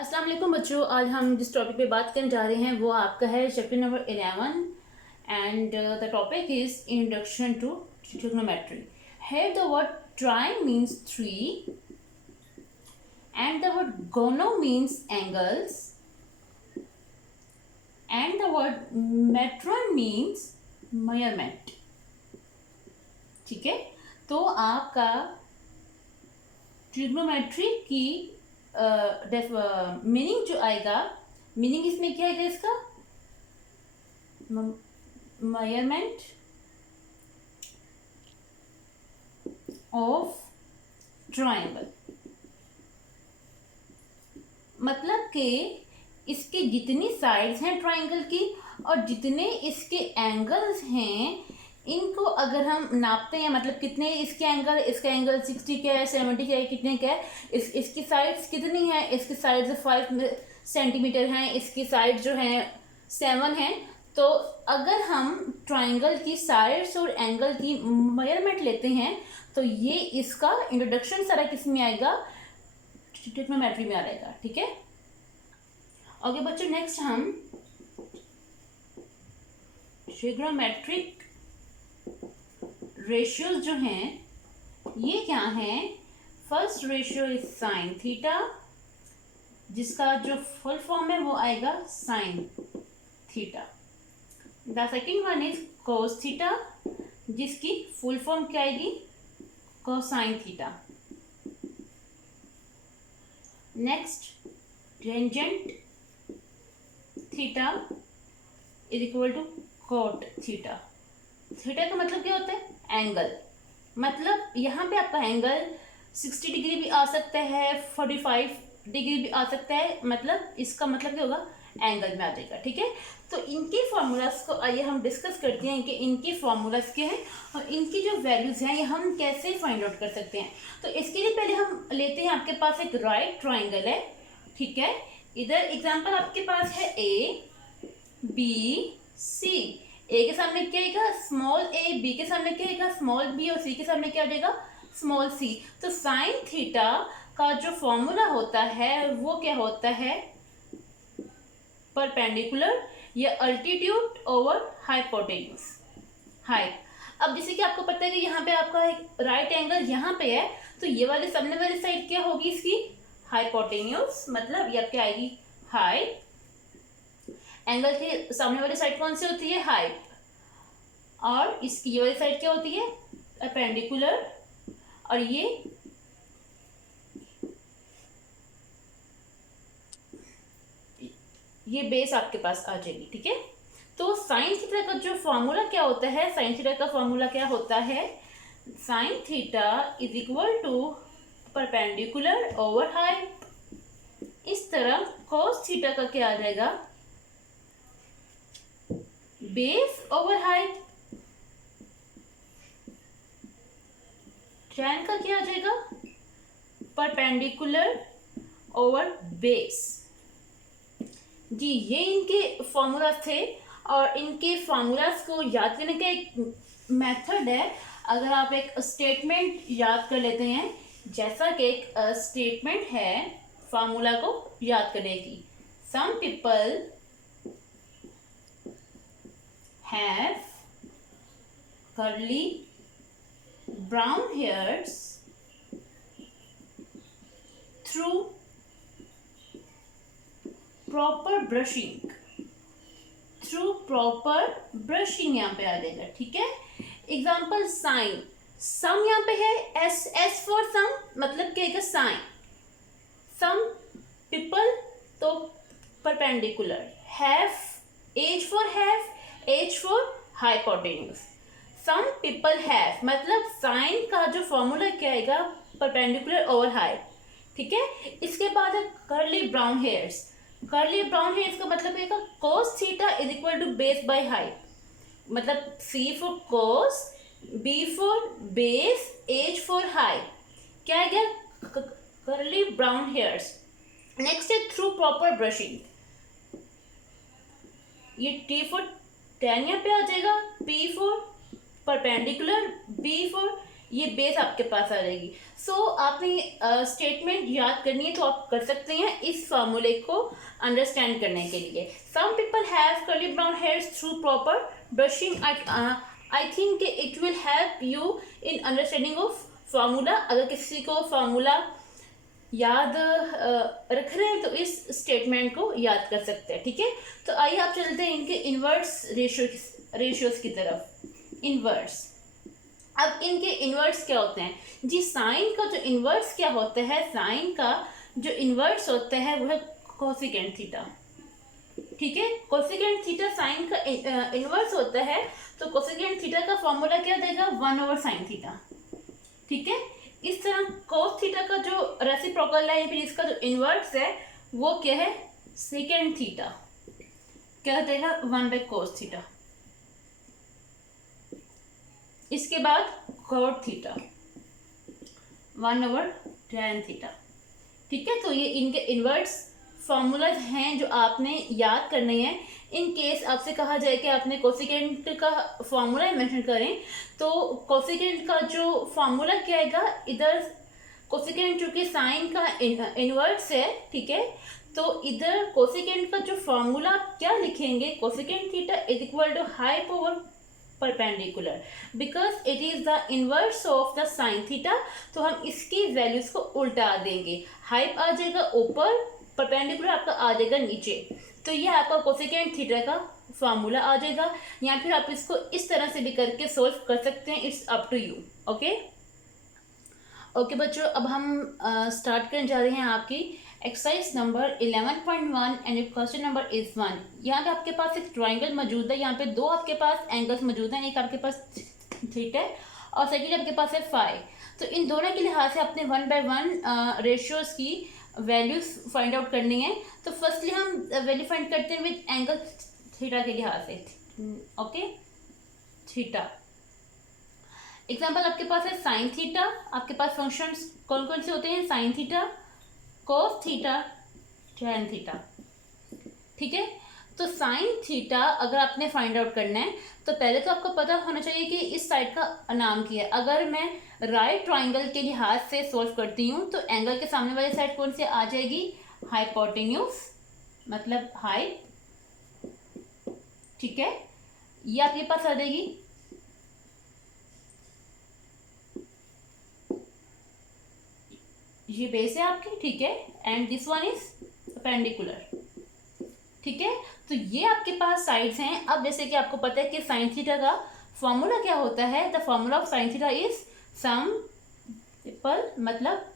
अस्सलाम वालेकुम बच्चों, आज हम जिस टॉपिक पे बात करने जा रहे हैं वो आपका है chapter number 11 and the topic is introduction to trigonometry. Here the word tri means three and the word gono means angles and the word metron means measurement। ठीक है, तो आपका ट्रिग्नोमेट्री की मीनिंग जो आएगा, मीनिंग इसमें क्या आएगा इसका? मेजरमेंट ऑफ ट्रायंगल, मतलब कि इसके जितनी साइड्स हैं ट्रायंगल की और जितने इसके एंगल्स हैं, इनको अगर हम नापते हैं, मतलब कितने इसके एंगल, इसका एंगल 60 का है, 70 का है, कितने का है, इसकी साइड्स कितनी है, इसकी साइड्स 5 सेंटीमीटर हैं, इसकी साइड जो हैं 7 हैं। तो अगर हम ट्रायंगल की साइड्स और एंगल की मेजरमेंट लेते हैं तो ये इसका इंट्रोडक्शन सारा किस में आएगा? ट्रिग्नोमेट्री में आएगा। ठीक है, ओके बच्चों, नेक्स्ट हम ट्रिग्नोमेट्रिक रेशियोज जो हैं ये क्या हैं? First ratio is sine theta, जिसका जो फुल फॉर्म है वो आएगा sine theta. The second one is cos theta, जिसकी फुल फॉर्म क्या आएगी? Cosine theta. Next tangent theta is equal to cot theta. Theta का मतलब क्या होता है? एंगल। मतलब यहाँ पे आपका एंगल 60 डिग्री भी आ सकता है, 45 डिग्री भी आ सकता है, मतलब इसका मतलब क्या होगा? एंगल में आ जाएगा। ठीक है, तो इनके फार्मूलाज को आइए हम डिस्कस करते हैं कि इनके फार्मूलाज क्या हैं और इनकी जो वैल्यूज हैं ये हम कैसे फाइंड आउट कर सकते हैं। तो इसके लिए पहले हम लेते हैं, आपके पास एक राइट ट्राइंगल है। ठीक है, इधर एग्जांपल आपके पास है ए बी सी। ए के सामने क्या आएगा? स्मॉल ए, बी के सामने क्या आएगा? स्मॉल बी, और सी के सामने क्या आ जाएगा? Small C. तो साइन थीटा का जो फॉर्मूला होता है वो क्या होता है? परपेंडिकुलर या अल्टीट्यूड ओवर हाइपोटेन्यूज, हाइट। अब जैसे कि आपको पता है कि यहाँ पे आपका एक राइट एंगल यहाँ पे है, तो ये वाले सामने वाली साइड क्या होगी इसकी? हाइपोटेन्यूज, मतलब ये आपकी आएगी हाइट। एंगल के सामने वाली साइड कौन सी होती है? हाइट। और इसकी ये वाली साइड क्या होती है? परपेंडिकुलर। और ये बेस आपके पास आ जाएगी। ठीक है, तो साइन थीटा का जो फॉर्मूला क्या होता है? साइन थीटा का फॉर्मूला क्या होता है? Sine theta is equal to perpendicular over height. इस तरह कोस थीटा का क्या आ जाएगा? Base over height. टैन का क्या आ जाएगा? Perpendicular over base. जी, ये इनके फॉर्मूलाज थे और इनके फॉर्मूलाज को याद करने का एक मेथड है। अगर आप एक स्टेटमेंट याद कर लेते हैं, जैसा कि एक स्टेटमेंट है फॉर्मूला को याद करने की। Some people have curly brown hairs through proper brushing, यहाँ पे आ जाएगा। ठीक है, एग्जाम्पल साइन, सम यहाँ पे है, एस फॉर सम, मतलब क्या है? साइन। सम पीपल तो perpendicular, have, H for hypotenuse. Some people have, मतलब साइन का जो फॉर्मूला क्या आएगा? Perpendicular over height. ठीक है, इसके बाद है curly brown hairs. Curly brown hairs का मतलब आएगा cos theta is equal to base by height, मतलब C for cos, B for base, H for height. क्या आ गया? Curly brown hairs. नेक्स्ट है थ्रू प्रॉपर ब्रशिंग, ये टी फॉर टैन यहाँ पे आ जाएगा, P for perpendicular, B for ये बेस आपके पास आ जाएगी। सो आपने स्टेटमेंट याद करनी है तो आप कर सकते हैं इस फॉर्मूले को अंडरस्टैंड करने के लिए। Some people have curly brown hairs through proper brushing. I think it will help you in understanding of formula. अगर किसी को फार्मूला याद रख रहे हैं तो इस स्टेटमेंट को याद कर सकते हैं, ठीक है। तो आइए आप चलते हैं इनके इन्वर्स रेशियोज की तरफ। इन्वर्स, अब इनके इन्वर्स क्या होते हैं जी? साइन का जो इन्वर्स क्या होता है, साइन का जो इन्वर्स होता है वह कोसेकेंट थीटा, ठीक है। कोसेकेंट थीटा साइन का इन्वर्स होता है, तो कोसेकेंट थीटा का फॉर्मूला क्या देगा? 1/sin थीटा, ठीक है। इस तरह कोस थीटा का जो रेसिप्रोकल है, फिर इसका जो इन्वर्स है वो क्या है? सेकेंड थीटा, क्या देगा? 1/cos theta. इसके बाद कॉट थीटा 1/tan थीटा, ठीक है। तो ये इनके इन्वर्स फॉर्मूलाज हैं जो आपने याद करने हैं। इन केस आपसे कहा जाए कि आपने कोसेकेंट का फॉर्मूला मेंशन करें, तो कोसेकेंट का जो फॉर्मूला क्या आएगा? इधर कोसेकेंट चूंकि साइन का इन्वर्स है, ठीक है, तो इधर कोसेकेंट का जो फॉर्मूला क्या लिखेंगे? Cosecant theta is equal to hyp over perpendicular, because it is the inverse of the sine theta. तो हम इसकी वैल्यूज को उल्टा देंगे, हाइप आ जाएगा ऊपर, परपेंडिकुलर आपका आ जाएगा नीचे। तो ये आपका कोसेकेंट थीटा का फॉर्मूला आ जाएगा, या फिर आप इसको इस तरह से भी करके सोल्व कर सकते हैं। It's up to you. Okay बच्चों, अब हम स्टार्ट करने जा रहे हैं आपकी exercise number 11.1 and question number is 1। यहाँ पे आपके पास एक ट्राइंगल मौजूद है, यहाँ पे दो आपके पास एंगल्स मौजूद हैं, एक आपके पास थीटा है और सेकंड आपके पास है फाई। तो इन दोनों के लिहाज से अपने 1/1 रेशियोज की वैल्यूज फाइंड आउट करनी है। तो फर्स्टली हम वैल्यू फाइंड करते हैं विद एंगल थीटा के लिहाज से, ओके। थीटा एग्जाम्पल आपके पास है साइन थीटा, आपके पास फंक्शंस कौन कौन से होते हैं? Sine theta, cos theta, tan theta, ठीक है। तो साइन थीटा अगर आपने फाइंड आउट करना है तो पहले तो आपको पता होना चाहिए कि इस साइड का नाम क्या है। अगर मैं राइट ट्राइंगल के लिहाज से सोल्व करती हूँ तो एंगल के सामने वाली साइड कौन सी आ जाएगी? हाइपोटेन्यूज, मतलब हाइट, ठीक है। ये आपके पास आ जाएगी ये बेस है आपकी, ठीक है, and this one is perpendicular, ठीक है। तो ये आपके पास साइड्स हैं। अब जैसे कि आपको पता है कि साइन थीटा का फॉर्मूला क्या होता है? The formula of sine theta is some people, मतलब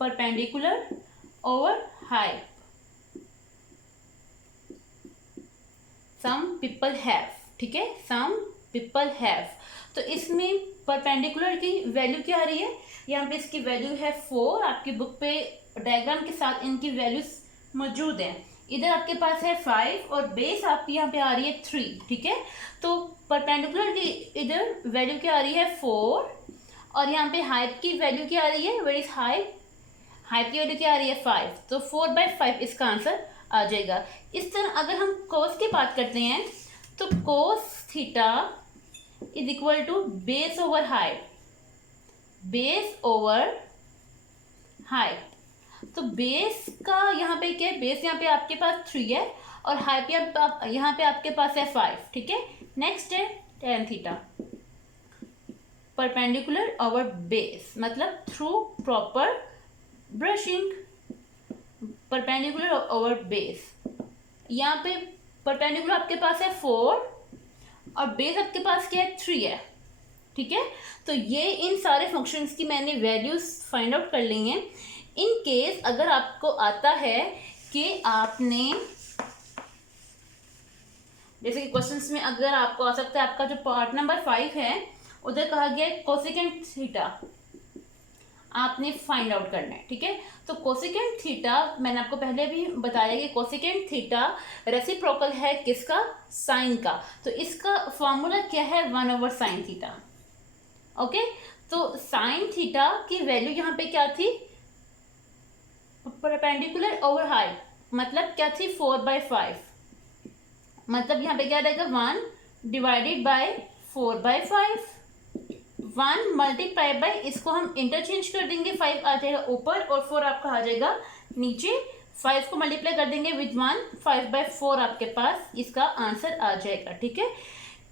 perpendicular over height, some people have, ठीक है, सम पीपल हैव। तो इसमें परपेंडिकुलर की वैल्यू क्या आ रही है? यहाँ पे इसकी वैल्यू है 4। आपकी बुक पे डायग्राम के साथ इनकी वैल्यूज मौजूद हैं। इधर आपके पास है 5 और बेस आपकी यहाँ पे आ रही है 3, ठीक है। तो परपेंडिकुलर की इधर वैल्यू क्या आ रही है? 4, और यहाँ पे हाइट की वैल्यू क्या आ रही है? Where is height? हाइट की वैल्यू क्या आ रही है? 5। तो 4/5 इसका आंसर आ जाएगा। इस तरह अगर हम कोस की बात करते हैं तो cos theta is equal to base over height, base over height. तो बेस का यहाँ पे क्या है? बेस यहाँ पे आपके पास 3 है और हाइट यहाँ पे आपके पास है 5, ठीक है। नेक्स्ट है tan theta, perpendicular over base, मतलब through proper brushing, perpendicular over base. यहाँ पे परपेंडिकुलर आपके पास है 4 और बेस आपके पास क्या है? 3 है, ठीक है। तो ये इन सारे फंक्शंस की मैंने वैल्यूज फाइंड आउट कर ली हैं। इन केस अगर आपको आता है कि आपने, जैसे कि क्वेश्चंस में अगर आपको आ सकता है, आपका जो पार्ट नंबर 5 है उधर कहा गया है कोसेकेंट थीटा आपने फाइंड आउट करना है, ठीक है। तो कोसेकेंट थीटा मैंने आपको पहले भी बताया कि कोसेकेंट थीटा रेसिप्रोकल है किसका? साइन का। तो इसका फॉर्मूला क्या है? 1/sin theta, okay. तो साइन थीटा की वैल्यू यहाँ पे क्या थी? परपेंडिकुलर ओवर हाइट, मतलब क्या थी? 4/5, मतलब यहाँ पे क्या रहेगा? 1 डिवाइडेड बाय 4/5, 1 मल्टीप्लाई बाय, इसको हम इंटरचेंज कर देंगे, 5 आ जाएगा ऊपर और 4 आपका आ जाएगा नीचे। 5 को मल्टीप्लाई कर देंगे विद 1, 5/4 आपके पास इसका आंसर आ जाएगा। ठीक है,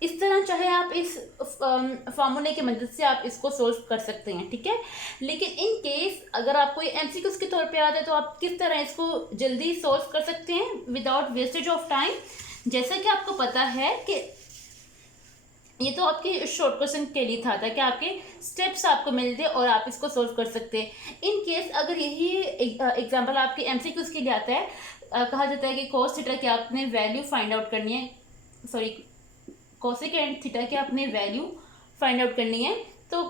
इस तरह चाहे आप इस फार्मूले की मदद से आप इसको सोल्व कर सकते हैं। ठीक है, लेकिन इन केस अगर आपको ये एमसीक्यूज के तौर पे आ जाए तो आप किस तरह इसको जल्दी सोल्व कर सकते हैं विदाउट वेस्टेज ऑफ टाइम। जैसा कि आपको पता है कि ये तो आपके शॉर्ट क्वेश्चन के लिए था ताकि आपके स्टेप्स आपको मिलते और आप इसको सोल्व कर सकते हैं। इन केस अगर यही एग्जांपल आपके एमसीक्यूज के लिए आता है, कहा जाता है कि cos थीटा की आपने वैल्यू फाइंड आउट करनी है, सॉरी कोसेकेंट थीटा की आपने वैल्यू फाइंड आउट करनी है, तो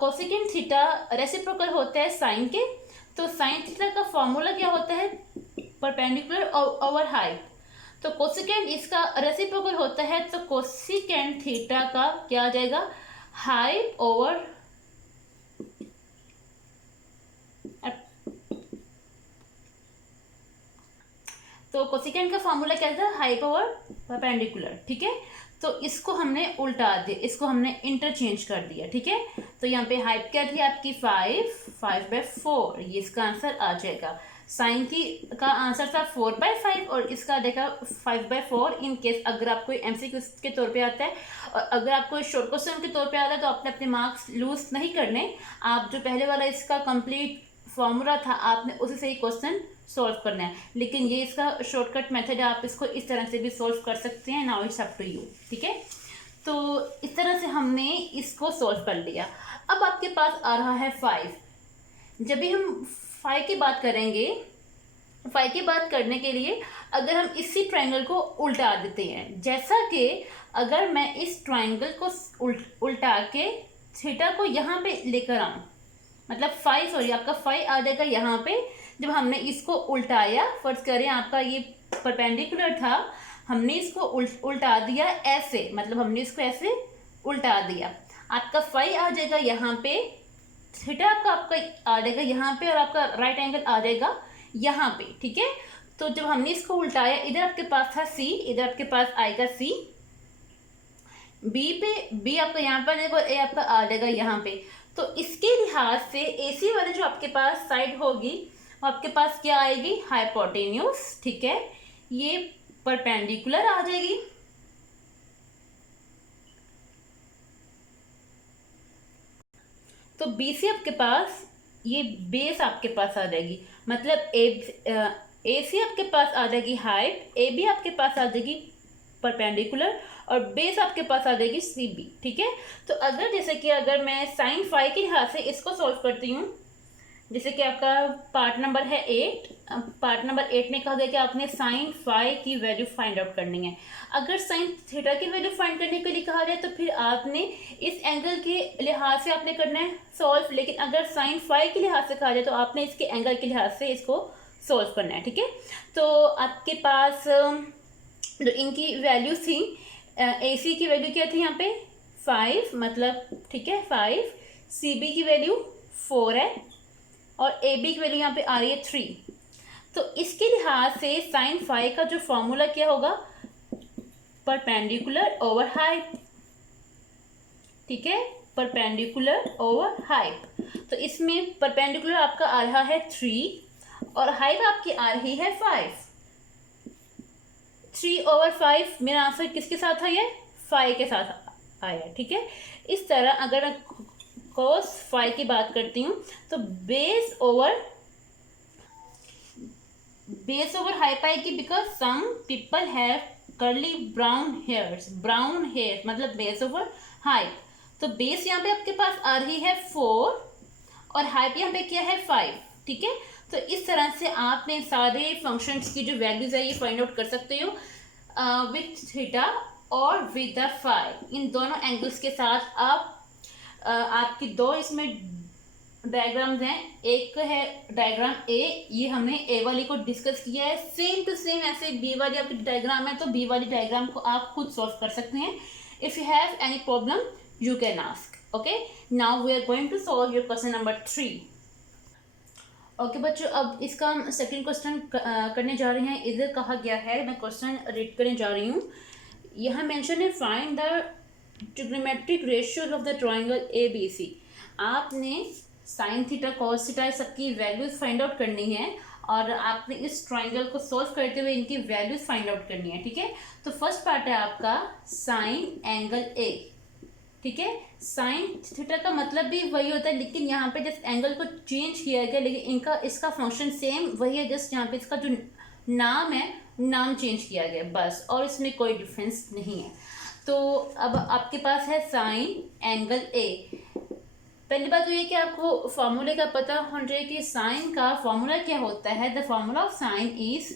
कोसेकेंट थीटा रेसिप्रोकल होता है साइन के। तो साइन थीटा का फॉर्मूला क्या होता है, परपेंडिकुलर ओवर हाइट। तो कोसेकेंट इसका रेसिप्रोकल होता है, तो कोसेकेंट थीटा का क्या आ जाएगा, हाइट ओवर, तो कोसेकेंट का फॉर्मूला क्या था, हाइट ओवर परपेंडिकुलर। ठीक है, तो इसको हमने उल्टा दिया, इसको हमने इंटरचेंज कर दिया। ठीक है, तो यहाँ पे हाइट क्या थी आपकी 5/4, ये इसका आंसर आ जाएगा। साइन की का आंसर था 4/5 और इसका देखा 5/4। इन केस अगर आपको एमसीक्यू के तौर पे आता है और अगर आपको शॉर्ट क्वेश्चन के तौर पे आता है तो आपने अपने मार्क्स लूज नहीं करने, आप जो पहले वाला इसका कंप्लीट फॉर्मूला था आपने उसी से ही क्वेश्चन सॉल्व करना है। लेकिन ये इसका शॉर्टकट मेथड है, आप इसको इस तरह से भी सॉल्व कर सकते हैं। Now it's up to you. ठीक है, तो इस तरह से हमने इसको सॉल्व कर लिया। अब आपके पास आ रहा है 5। जब भी हम 5 की बात करेंगे, 5 की बात करने के लिए अगर हम इसी ट्रायंगल को उल्टा देते हैं, जैसा कि अगर मैं इस ट्रायंगल को उल्टा के थीटा को यहाँ पे लेकर आऊँ, मतलब 5, सॉरी आपका 5 आ जाएगा यहाँ पे। जब हमने इसको उल्टाया, फर्ज करें आपका ये परपेंडिकुलर था, हमने इसको उल्टा दिया ऐसे, मतलब हमने इसको ऐसे उल्टा दिया, आपका 5 आ जाएगा यहाँ पे, थीटा आपका आ जाएगा यहाँ पे और आपका राइट एंगल आ जाएगा यहाँ पे। ठीक है, तो जब हमने इसको उल्टाया, इधर आपके पास था C, इधर आपके पास आएगा C, B पे B आपका यहाँ पर देखो, A आपका आ जाएगा यहाँ पे। तो इसके लिहाज से AC वाले जो आपके पास साइड होगी वो आपके पास क्या आएगी, हाइपोटेन्यूज। ठीक है, ये परपेंडिकुलर आ जाएगी, तो BC आपके पास, ये बेस आपके पास आ जाएगी, मतलब AC आपके पास आ जाएगी हाइट, AB आपके पास आ जाएगी परपेंडिकुलर और बेस आपके पास आ जाएगी CB। ठीक है, तो अगर जैसे कि अगर मैं साइन 5 के लिहाज से इसको सॉल्व करती हूँ, जैसे कि आपका पार्ट नंबर है 8, पार्ट नंबर 8 में कहा गया कि आपने साइन 5 की वैल्यू फाइंड आउट करनी है। अगर साइन थीटा की वैल्यू फाइंड करने के लिए कहा जाए तो फिर आपने इस एंगल के लिहाज से आपने करना है सॉल्व, लेकिन अगर साइन 5 के लिहाज से कहा जाए तो आपने इसके एंगल के लिहाज से इसको सॉल्व करना है। ठीक है, तो आपके पास जो इनकी वैल्यू थी, AC की वैल्यू क्या थी यहाँ पे 5, मतलब ठीक है 5, CB की वैल्यू 4 है और AB की वैल्यू यहाँ पे आ रही है 3। तो इसके लिहाज से साइन 5 का जो फॉर्मूला क्या होगा, परपेंडिकुलर ओवर हाइट। ठीक है, परपेंडिकुलर ओवर हाइट, तो इसमें परपेंडिकुलर आपका आ रहा है 3 और हाइट आपकी आ रही है 5। 3/5 मेरा आंसर किसके साथ है, ये 5 के साथ आया। ठीक है, इस तरह अगर मैं cos 5 की बात करती हूँ तो बेस ओवर हाइट आएगी, because some people have curly brown hairs, brown hair मतलब बेस ओवर हाइट। तो बेस यहाँ पे आपके पास आ रही है 4 और हाइट यहाँ पे क्या है 5। ठीक है, तो इस तरह से आपने सारे फंक्शंस की जो वैल्यूज है ये फाइंड आउट कर सकते हो विथ थीटा और विद द 5। इन दोनों एंगल्स के साथ आप आपकी दो इसमें डायग्राम्स हैं, एक है डायग्राम A, ये हमने A वाली को डिस्कस किया है, सेम टू सेम ऐसे B वाली आपकी डायग्राम है, तो B वाली डायग्राम को आप खुद सॉल्व कर सकते हैं। If you have any problem you can ask. Okay, now we are going to solve your question number 3। Okay बच्चों, अब इसका हम सेकेंड क्वेश्चन करने जा रहे हैं। इधर कहा गया है, मैं क्वेश्चन रीड करने जा रही हूँ। यहाँ मेंशन है find the trigonometric ratios of the triangle ABC। आपने साइन थीटा कॉस थीटा सबकी वैल्यूज फाइंड आउट करनी है और आपने इस ट्राइंगल को सॉल्व करते हुए इनकी वैल्यूज फाइंड आउट करनी है, ठीक है। तो फर्स्ट पार्ट है आपका साइन एंगल A, ठीक है। साइन थीटा का मतलब भी वही होता है, लेकिन यहाँ पे जस्ट एंगल को चेंज किया गया, लेकिन इनका इसका फंक्शन सेम वही है, जस्ट यहाँ पे इसका जो नाम है नाम चेंज किया गया बस, और इसमें कोई डिफरेंस नहीं है। तो अब आपके पास है साइन एंगल A। पहली बात तो ये कि आपको फॉर्मूले का पता होना चाहिए कि साइन का फॉर्मूला क्या होता है। The formula of sign is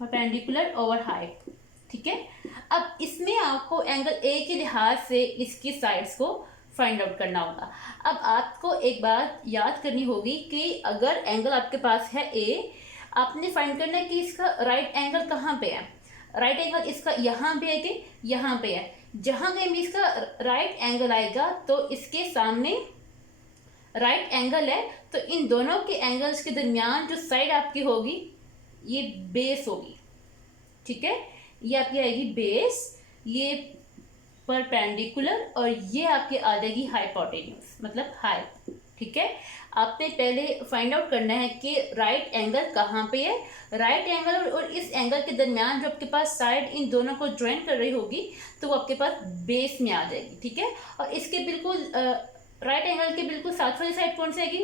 perpendicular over height, ठीक है। अब इसमें आपको एंगल A के लिहाज से इसकी साइड्स को फाइंड आउट करना होगा। अब आपको एक बात याद करनी होगी कि अगर एंगल आपके पास है A, आपने फाइंड करना है कि इसका राइट एंगल कहाँ पे है। राइट एंगल इसका यहाँ पे है कि यहाँ पे है। जहाँ कहीं भी इसका राइट एंगल आएगा तो इसके सामने राइट एंगल है, तो इन दोनों के एंगल्स के दरमियान जो साइड आपकी होगी ये बेस होगी, ठीक है। ये आपकी आएगी बेस, ये परपेंडिकुलर, और ये आपके आ जाएगी हाइपोटेन्यूज मतलब हाइट, ठीक है। आपने पहले फाइंड आउट करना है कि राइट एंगल कहाँ पे है। राइट एंगल और इस एंगल के दरमियान जो आपके पास साइड इन दोनों को ज्वाइन कर रही होगी तो वो आपके पास बेस में आ जाएगी, ठीक है। और इसके बिल्कुल राइट एंगल के बिल्कुल साथ वाली साइड कौन सी आएगी,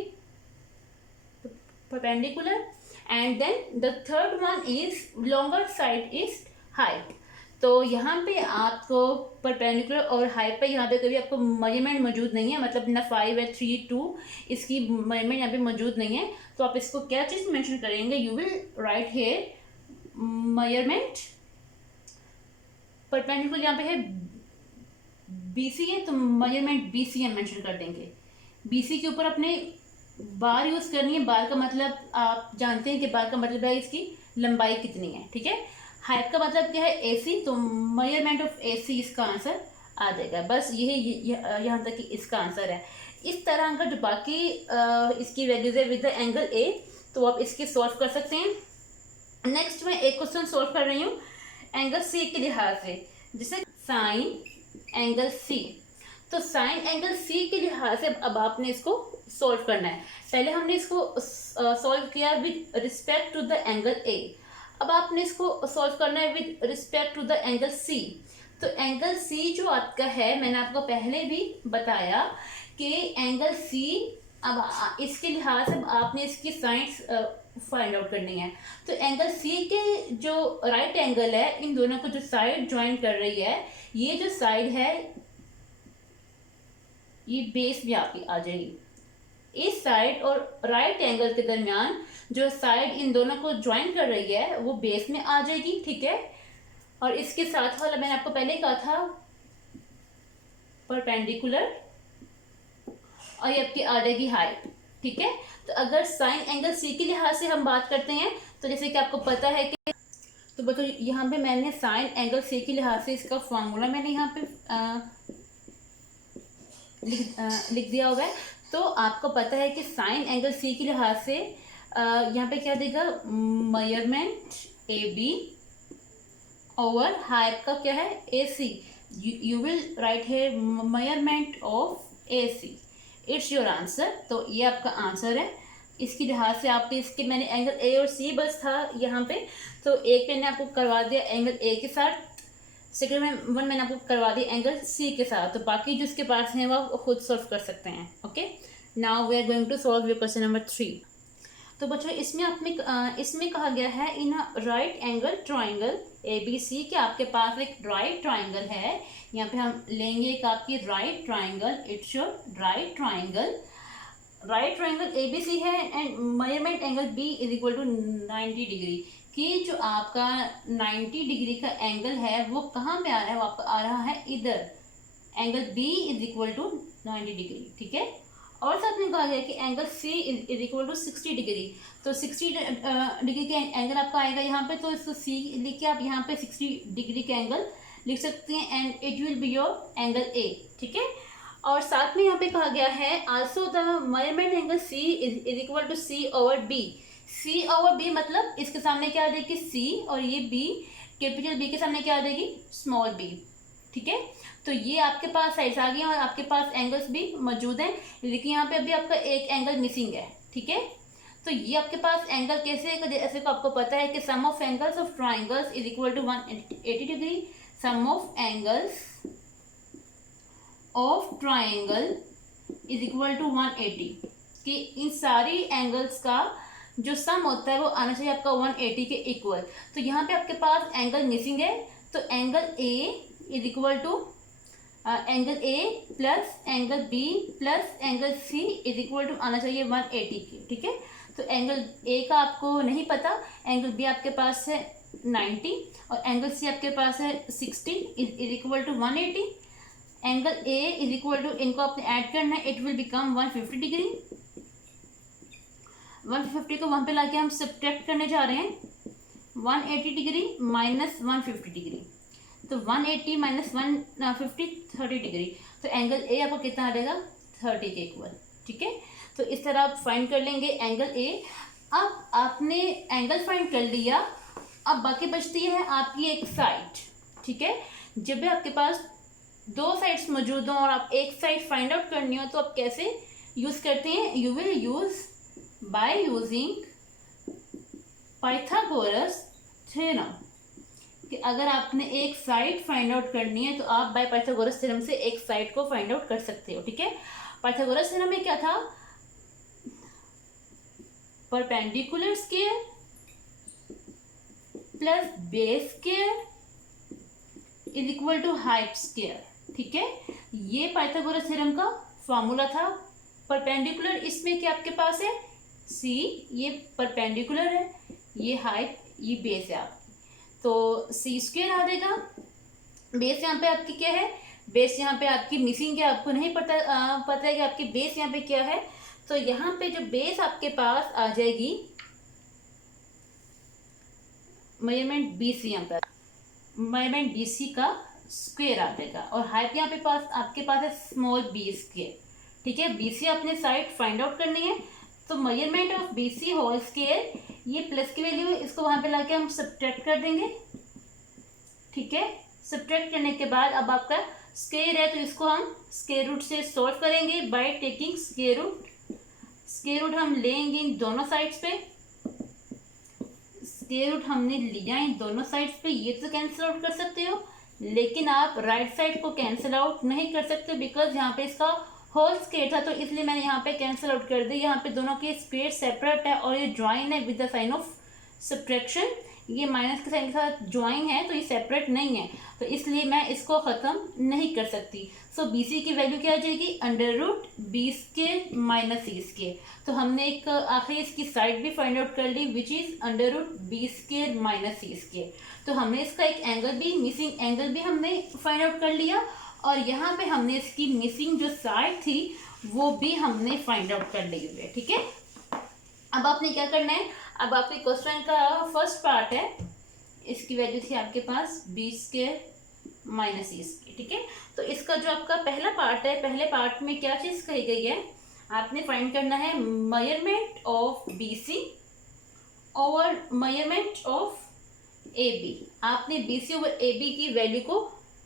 perpendicular, and then the third one is longer side is height. तो यहाँ पे आपको परपेंडिकुलर और हाइट पे यहाँ पे कभी आपको मेजरमेंट मौजूद नहीं है, मतलब ना 5 है 3 2 इसकी मेजरमेंट यहाँ पे मौजूद नहीं है। तो आप इसको क्या चीज़ मेंशन करेंगे, you will write here measurement. Perpendicular यहाँ पे है BC है तो मेजरमेंट BC हम मेंशन कर देंगे। BC के ऊपर अपने बार यूज़ करनी है। बार का मतलब आप जानते हैं कि बार का मतलब है इसकी लंबाई कितनी है, ठीक है। हाइट का मतलब क्या है AC, तो मेजरमेंट ऑफ AC इसका आंसर आ जाएगा। बस यही यहाँ तक कि इसका आंसर है। इस तरह का जो बाकी इसकी वैल्यूज है विद द एंगल A, तो आप इसके सॉल्व कर सकते हैं। नेक्स्ट मैं एक क्वेश्चन सॉल्व कर रही हूँ एंगल C के लिहाज से, जैसे साइन एंगल C। तो साइन एंगल C के लिहाज से अब आपने इसको सॉल्व करना है। पहले हमने इसको सॉल्व किया with respect to the angle A, अब आपने इसको सॉल्व करना है with respect to the angle C। तो एंगल C जो आपका है, मैंने आपको पहले भी बताया कि एंगल C, अब इसके लिहाज से आपने इसकी साइड्स फाइंड आउट करनी है। तो एंगल C के जो राइट एंगल है, इन दोनों को जो साइड ज्वाइन कर रही है, ये जो साइड है ये बेस में आपकी आ जाएगी। इस साइड और राइट एंगल के दरमियान जो साइड इन दोनों को ज्वाइन कर रही है वो बेस में आ जाएगी, ठीक है। और इसके साथ वाला मैंने आपको पहले कहा था परपेंडिकुलर, और ये आपकी आ जाएगी हाइट, ठीक है। तो अगर साइन एंगल C के लिहाज से हम बात करते हैं, तो जैसे कि आपको पता है कि, तो बच्चों यहाँ पे मैंने साइन एंगल C के लिहाज से इसका फॉर्मूला मैंने यहाँ पे लिख दिया हुआ है। तो आपको पता है कि साइन एंगल C के लिहाज से यहाँ पे क्या देगा, मेजरमेंट AB ओवर हाइट का क्या है AC। यू विल राइट है measurement of AC, it's your answer. तो ये आपका आंसर है। इसके लिहाज से आपके इसके मैंने एंगल A और C बस था यहाँ पे, तो एक मैंने आपको करवा दिया एंगल A के साथ, सेकेंड वन मैंने आपको करवा दिया एंगल C के साथ। तो बाकी जो इसके पास हैं वो खुद सॉल्व कर सकते हैं। Okay, now we are going to solve your question number 3। तो बच्चों इसमें कहा गया है in right angle triangle ABC कि आपके पास एक राइट ट्राइंगल है। यहाँ पे हम लेंगे एक आपकी right triangle, it's your right triangle ABC है and measurement angle B is equal to 90 degree. कि जो आपका 90 डिग्री का एंगल है वो कहाँ पे आ रहा है, वो आपका आ रहा है इधर, angle B is equal to 90 degree, ठीक है। और साथ में कहा गया कि angle C is equal to 60 degree. तो 60 डिग्री का एंगल आपका आएगा यहाँ पे, तो इसको C लिख के आप यहाँ पे 60 डिग्री का एंगल लिख सकते हैं and it will be your angle A, ठीक है। और साथ में यहाँ पे कहा गया है also the measurement angle C is equal to C over B। C over B मतलब इसके सामने क्या आ जाएगी C, और ये B, कैपिटल B के सामने क्या आ जाएगी स्मॉल b। ठीक है। तो ये आपके पास साइड्स आ गई हैं और आपके पास एंगल्स भी मौजूद हैं, लेकिन यहाँ पे अभी आपका एक एंगल मिसिंग है, ठीक है। तो ये आपके पास एंगल कैसे है, जैसे को आपको पता है कि sum of angles of triangles is equal to 180 degree, sum of angles of triangle is equal to 180, कि इन सारी एंगल्स का जो सम होता है वो आना चाहिए आपका 180 के इक्वल। तो यहाँ पे आपके पास एंगल मिसिंग है, तो angle A is equal to angle A plus angle B plus angle C is equal to आना चाहिए 180 के, ठीक है। तो एंगल ए का आपको नहीं पता, एंगल बी आपके पास है 90 और एंगल सी आपके पास है 60 is equal to 180। Angle A is equal to, इनको आपने ऐड करना है, इट विल बिकम 150 डिग्री। 150 को वहाँ पे लाके हम सब्ट्रैक्ट करने जा रहे हैं, 180 डिग्री माइनस 150 डिग्री, तो 180 माइनस 150 30 डिग्री। तो एंगल ए आपको कितना आ जाएगा, 30 के इक्वल, ठीक है। तो इस तरह आप फाइंड कर लेंगे एंगल ए। अब आपने एंगल फाइंड कर लिया, अब बाकी बचती है आपकी एक साइड, ठीक है। जब भी आपके पास दो साइड्स मौजूद हों और आप एक साइड फाइंड आउट करनी हो तो आप कैसे यूज़ करते हैं, you will use by using Pythagoras theorem, कि अगर आपने एक साइड फाइंड आउट करनी है तो आप बाय पाइथागोरस थ्योरम से एक साइड को फाइंड आउट कर सकते हो, ठीक है। पाइथागोरस थ्योरम में क्या था, perpendicular square plus base square is equal to height square, ठीक है। ये पाइथागोरस थ्योरम का फॉर्मूला था। परपेंडिकुलर इसमें क्या आपके पास है, सी, ये परपेंडिकुलर है, ये हाइट, ये बेस है आपकी, तो सी स्क्वायर आ जाएगा। बेस यहाँ पे आपकी क्या है, बेस यहाँ पे आपकी मिसिंग है, आपको नहीं पता पता है कि आपकी बेस यहाँ पे क्या है। तो यहाँ पे जो बेस आपके पास आ जाएगी, मेजरमेंट BC, यहाँ पे मेजरमेंट BC का स्क्वायर आ जाएगा, और हाइट यहाँ पे पास आपके पास है स्मॉल b स्क्वायर, ठीक है। BC अपने साइड फाइंड आउट करनी है, तो measurement of BC whole square, ये प्लस की वैल्यू है, इसको वहाँ पे लाके हम सब्ट्रैक्ट कर देंगे, ठीक है। सब्ट्रैक्ट करने के बाद अब आपका स्क्वायर है, तो इसको हम स्क्वायर रूट से सॉल्व करेंगे by taking square root. Square root हम लेंगे इन दोनों साइड्स पे, स्क्वायर रूट हमने लिया इन दोनों साइड्स पे, ये तो कैंसिल आउट कर सकते हो, लेकिन आप राइट साइड को कैंसिल आउट नहीं कर सकते, बिकॉज यहाँ पे इसका होल स्क्वायर था, तो इसलिए मैंने यहाँ पे कैंसिल आउट कर दी। यहाँ पे दोनों के स्क्वायर सेपरेट है और ये ज्वाइन है with the sign of subtraction, ये माइनस के साइन के साथ ज्वाइन है, तो ये सेपरेट नहीं है, तो इसलिए मैं इसको ख़त्म नहीं कर सकती। सो BC की वैल्यू क्या आ जाएगी, under root B square minus C square. तो हमने एक आखिरी इसकी साइड भी फाइंड आउट कर ली, which is under root B square minus C square. तो हमने इसका एक एंगल भी, मिसिंग एंगल भी हमने फाइंड आउट कर लिया, और यहाँ पे हमने इसकी मिसिंग जो साइड थी वो भी हमने फाइंड आउट कर ली हुई है, ठीक है। अब आपने क्या करना है, अब आपके क्वेश्चन का फर्स्ट पार्ट है, इसकी वैल्यू थी आपके पास B square minus C square, ठीक है। तो इसका जो आपका पहला पार्ट है, पहले पार्ट में क्या चीज़ कही गई है, आपने फाइंड करना है मेजरमेंट ऑफ BC और मेजरमेंट ऑफ AB। आपने BC ओवर AB की वैल्यू को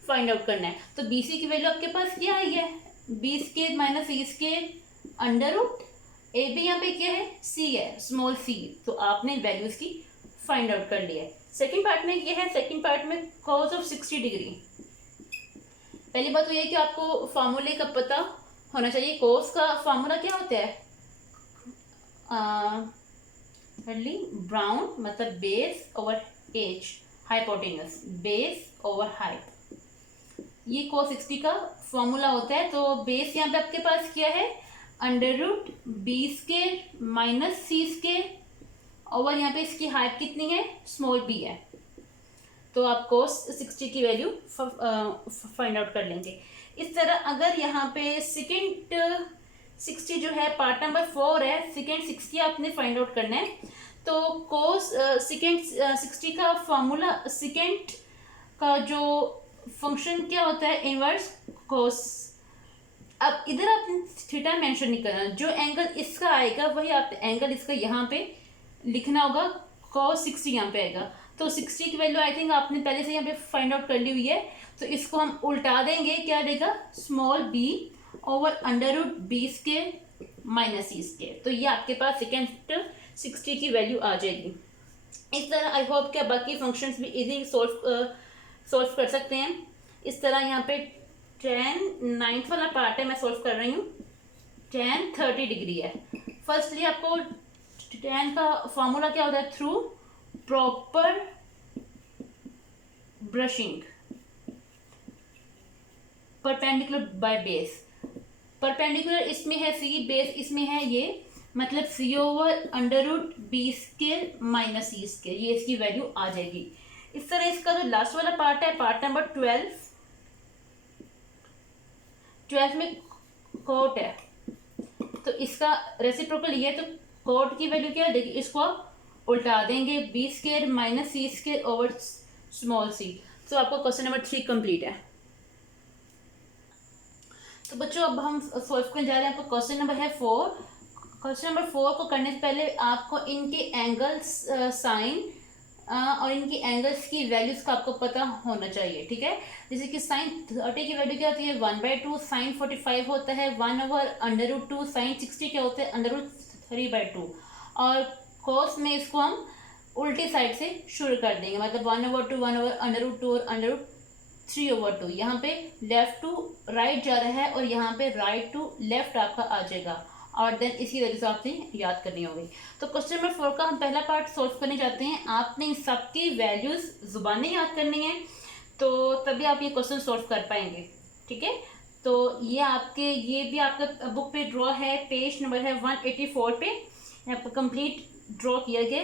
फाइंड आउट करना है। तो BC की वैल्यू आपके पास क्या आई है, B square minus C square under root, AB यहाँ पे क्या है, C है, स्मॉल c, तो आपने वैल्यूज की फाइंड आउट कर लिया है। सेकेंड पार्ट में क्या है, सेकेंड पार्ट में कॉस ऑफ 60 डिग्री। पहली बात तो ये कि आपको फार्मूले का पता होना चाहिए। कोस का फार्मूला क्या होता है, ब्राउन मतलब base over edge, hypotenuse base over height, ये cos 60 का फॉर्मूला होता है। तो बेस यहाँ पे आपके पास क्या है, under root B square minus C square, और यहाँ पे इसकी हाइट कितनी है, स्मॉल b है, तो आप cos 60 की वैल्यू फाइंड आउट कर लेंगे। इस तरह अगर यहाँ पे सेकेंड 60 जो है पार्ट नंबर 4 है, सेकेंड 60 आपने फाइंड आउट करना है। तो cos सेकेंड 60 का फॉर्मूला, सेकेंड का जो फंक्शन क्या होता है, इनवर्स cos। अब इधर आपने थीटा मेंशन नहीं करना, जो एंगल इसका आएगा वही आप एंगल इसका यहाँ पे लिखना होगा, cos 60 यहाँ पे आएगा। तो 60 की वैल्यू आई थिंक आपने पहले से यहाँ पे फाइंड आउट कर ली हुई है, तो इसको हम उल्टा देंगे, क्या देगा, small b over under root B square minus C square. तो ये आपके पास सेकेंड 60 की वैल्यू आ जाएगी। इस तरह आई होप कि बाकी फंक्शंस भी इजीली सॉल्व कर सकते हैं। इस तरह यहाँ पे tan 9th वाला पार्ट है, मैं सॉल्व कर रही हूँ। tan 30 डिग्री है। फर्स्टली आपको tan का फॉर्मूला क्या होता है, through proper brushing perpendicular by base. Perpendicular इसमें है सी, बेस इसमें है ये, मतलब C over under root B square minus C square, ये इसकी वैल्यू आ जाएगी। इस तरह इसका जो लास्ट वाला पार्ट है, पार्ट नंबर 12 में कोट है, तो इसका रेसिप्रोकल ये है, तो कोट की वैल्यू क्या है, देखिए इसको आप उल्टा देंगे, B square minus C square over small C. तो आपको क्वेश्चन नंबर 3 कंप्लीट है। तो बच्चों अब हम सॉल्व करने जा रहे हैं। आपका क्वेश्चन नंबर है 4। क्वेश्चन नंबर 4 को करने से पहले आपको इनके एंगल्स साइन और इनकी एंगल्स की वैल्यूज का आपको पता होना चाहिए, ठीक है। जैसे कि साइन 30 की वैल्यू क्या होती है, 1/2, साइन 45 होता है 1 ओवर अंडर रूट 2, साइन 60 क्या होता है, अंडर रूट 3/2। और कोस में इसको हम उल्टी साइड से शुरू कर देंगे, मतलब 1/2, 1 ओवर अंडर रूट 2 और अंडर रूट 3/2। यहाँ पे लेफ्ट टू राइट जा रहा है और यहाँ पे राइट टू लेफ्ट आपका आ जाएगा, और देन इसी वजह से आपने याद करनी होगी। तो क्वेश्चन नंबर 4 का हम पहला पार्ट सॉल्व करने जाते हैं। आपने इन सबकी वैल्यूज जुबानी याद करनी है, तो तभी आप ये क्वेश्चन सॉल्व कर पाएंगे, ठीक है। तो ये भी आपका बुक पे ड्रॉ है, पेज नंबर है 184 पे आपको कंप्लीट ड्रॉ किया गया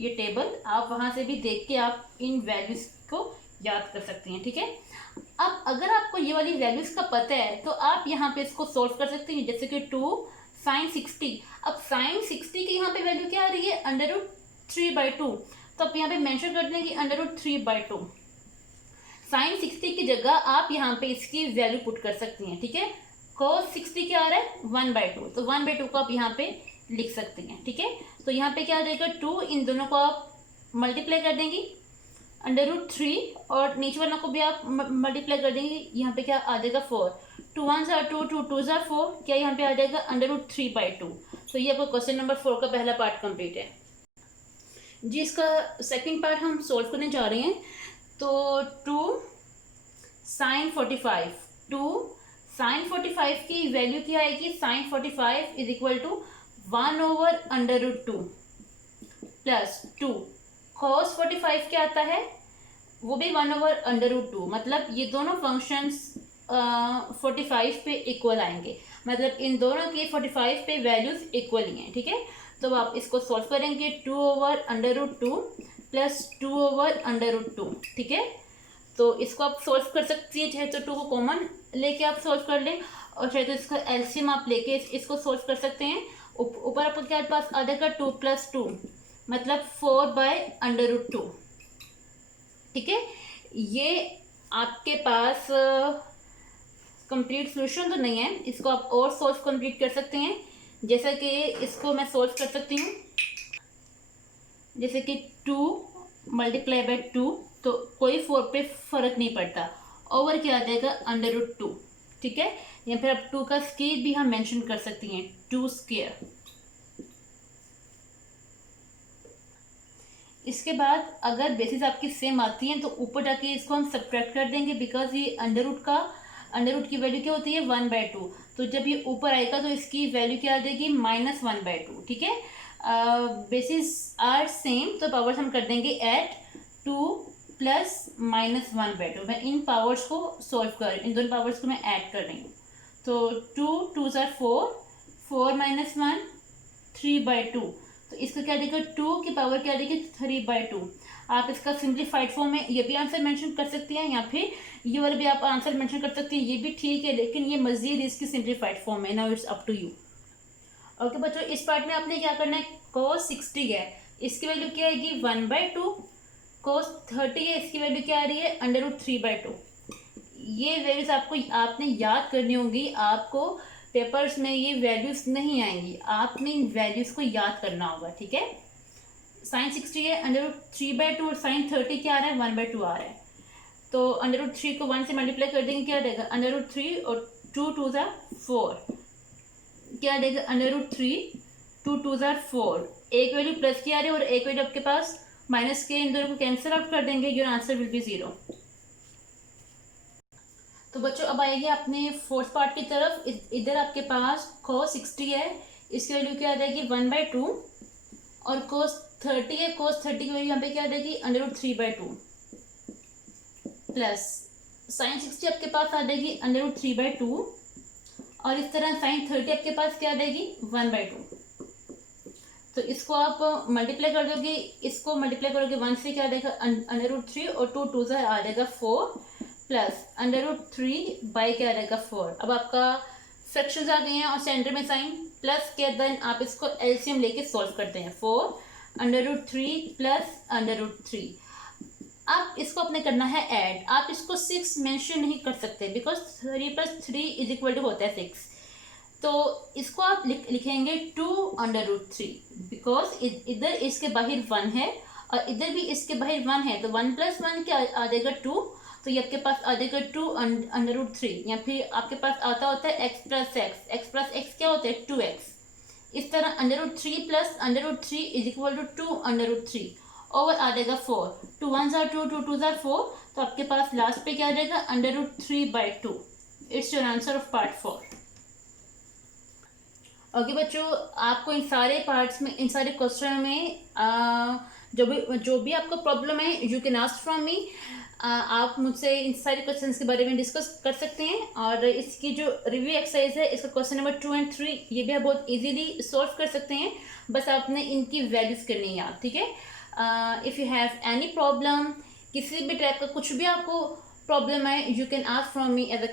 ये टेबल। आप वहाँ से भी देख के आप इन वैल्यूज को याद कर सकती हैं, ठीक है। अब अगर आपको ये वाली वैल्यूज का पता है तो आप यहाँ पे इसको सॉल्व कर सकते हैं, जैसे कि 2 साइन 60। अब साइन 60 की यहाँ पे वैल्यू क्या आ रही है, अंडर रूट 3/2। तो आप यहाँ पे मेंशन कर दें कि अंडर रूट 3/2। साइन 60 की जगह आप यहाँ पे इसकी वैल्यू पुट कर सकती हैं, ठीक है। cos 60 क्या आ रहा है, 1/2, तो 1/2 को आप यहाँ पे लिख सकते हैं, ठीक है। तो यहाँ पे क्या आ जाएगा, 2, इन दोनों को आप मल्टीप्लाई कर देंगी अंडर रूट 3, और नीचे वालों को भी आप मल्टीप्लाई कर देंगे, यहाँ पे क्या आ जाएगा 4, 2 1s are 2, 2 2s are 4, क्या यहाँ पे आ जाएगा अंडर रूट 3/2। तो ये आपका क्वेश्चन नंबर 4 का पहला पार्ट कंप्लीट है जी। इसका सेकंड पार्ट हम सॉल्व करने जा रहे हैं। तो 2 साइन 45 की वैल्यू क्या आएगी, sine 45 is equal to 1 over under root 2 plus 2 cos 45 क्या आता है, वो भी 1 ओवर अंडर रूट 2, मतलब ये दोनों फंक्शंस 45 पे इक्वल आएंगे, मतलब इन दोनों के 45 पे वैल्यूज इक्वल ही हैं, ठीक है। तो आप इसको सॉल्व करेंगे, 2 over under root 2 plus 2 over under root 2, ठीक है। तो इसको आप सॉल्व कर सकती है, चाहे तो 2 को कॉमन लेके आप सॉल्व कर लें, और चाहे तो इसका एलसीएम आप लेके इसको सॉल्व कर सकते हैं। ऊपर आपको क्या पास आ जाएगा 2 + 2, मतलब 4/√2, ठीक है। ये आपके पास कंप्लीट सोल्यूशन तो नहीं है, इसको आप और सॉल्व कंप्लीट कर सकते हैं। जैसा कि इसको मैं सॉल्व कर सकती हूँ, जैसे कि 2 × 2, तो कोई 4 पे फर्क नहीं पड़ता, ओवर क्या आ जाएगा √2, ठीक है। या फिर आप 2 का स्क्वायर भी हम मेंशन कर सकती हैं, 2 स्क्वायर। इसके बाद अगर बेसिस आपकी सेम आती हैं तो ऊपर जाके इसको हम सब्ट्रैक्ट कर देंगे, बिकॉज ये अंडर रूट की वैल्यू क्या होती है 1/2, तो जब ये ऊपर आएगा तो इसकी वैल्यू क्या आ जाएगी -1/2, ठीक है। बेसिस आर सेम, तो पावर्स हम कर देंगे ऐड 2 + -1/2। मैं इन पावर्स को सॉल्व कर, इन दोनों पावर्स को मैं ऐड कर रही हूँ। तो 2 2s are 4, 4 - 1 3/2, तो इसका क्या देगा 2 की पावर क्या देगी 3/2। आप इसका सिंप्लीफाइड फॉर्म में ये भी आंसर मेंशन कर सकती हैं, या फिर ये वाला भी आप आंसर मेंशन कर सकती हैं, ये भी ठीक है, लेकिन ये मजीद इसकी सिंप्लीफाइड फॉर्म है। Now it's up to you. Okay बच्चों, इस पार्ट में आपने क्या करना है, cos 60 है, इसकी वैल्यू क्या आएगी 1/2, cos 30 है, इसकी वैल्यू क्या आ रही है √3/2। ये वैल्यूज आपने याद करनी होंगी, आपको पेपर्स में ये वैल्यूज नहीं आएंगी, आपने इन वैल्यूज को याद करना होगा, ठीक है। साइन 60 है, अंडर रूट 3/2 और साइन 30 क्या आ रहा है, 1/2 आ रहा है। तो अंडर रूट 3 को 1 से मल्टीप्लाई कर देंगे, क्या देगा, अंडर रूट 3 और 2 2 ज़ा 4, क्या देगा, अंडर रूट 3 2 2 ज़ा 4। एक वैल्यू प्लस की आ रही है और एक वैल्यू आपके पास माइनस के, इन दोनों को कैंसिल आउट कर देंगे, योर आंसर विल बी 0। तो बच्चों अब आएगी अपने फोर्थ पार्ट की तरफ। इधर आपके पास cos 60 है, इसकी वैल्यू क्या आ जाएगी, 1/2, और cos 30 है, cos 30 की वैल्यू यहाँ पे क्या आ जाएगी, अंडर रूट 3/2, प्लस साइन 60 आपके पास आ जाएगी अंडर रूट 3/2, और इस तरह साइन 30 आपके पास क्या आ जाएगी, 1/2। तो इसको आप मल्टीप्लाई कर दोगे, इसको मल्टीप्लाई करोगे 1 से, क्या आ जाएगा, अंडर रूट 3 और 2 2 ज़ा आ जाएगा 4, प्लस अंडर रूट 3 बाई क्या आ जाएगा 4। अब आपका फ्रैक्शंस आ गए हैं और सेंटर में साइन प्लस के, देन आप इसको एलसीएम लेके सॉल्व करते हैं, 4 under root 3 plus under root 3। अब इसको अपने करना है ऐड। आप इसको 6 मेंशन नहीं कर सकते, बिकॉज 3 + 3 इज इक्वल टू होता है 6। तो इसको आप लिखेंगे 2 अंडर रूट 3, बिकॉज इधर इसके बाहर 1 है और इधर भी इसके बाहर 1 है, तो 1 + 1 क्या आ जाएगा 2, तो ये आपके पास आ जाएगा 2 अंडर रूट 3, या फिर आपके पास आता होता है x + x, x + x क्या होता है 2x। इस तरह under root 3 plus under root 3 is equal to 2 under root 3, over आ जाएगा 4, 2 1 ज़ा 2, 2 2 ज़ा 4, तो आपके पास लास्ट पे क्या आ जाएगा, under root 3/2। It's your answer of part 4। Okay बच्चों, आपको इन सारे पार्ट्स में, इन सारे क्वेश्चन में जो भी आपको प्रॉब्लम है, यू कैन आस्क फ्रॉम मी। आप मुझसे इन सारे क्वेश्चंस के बारे में डिस्कस कर सकते हैं। और इसकी जो रिव्यू एक्सरसाइज है, इसका क्वेश्चन नंबर 2 और 3, ये भी आप बहुत इजीली सॉल्व कर सकते हैं, बस आपने इनकी वैल्यूज करनी है याद, ठीक है। If you have any problem, किसी भी टाइप का कुछ भी आपको प्रॉब्लम है, you can ask from me as a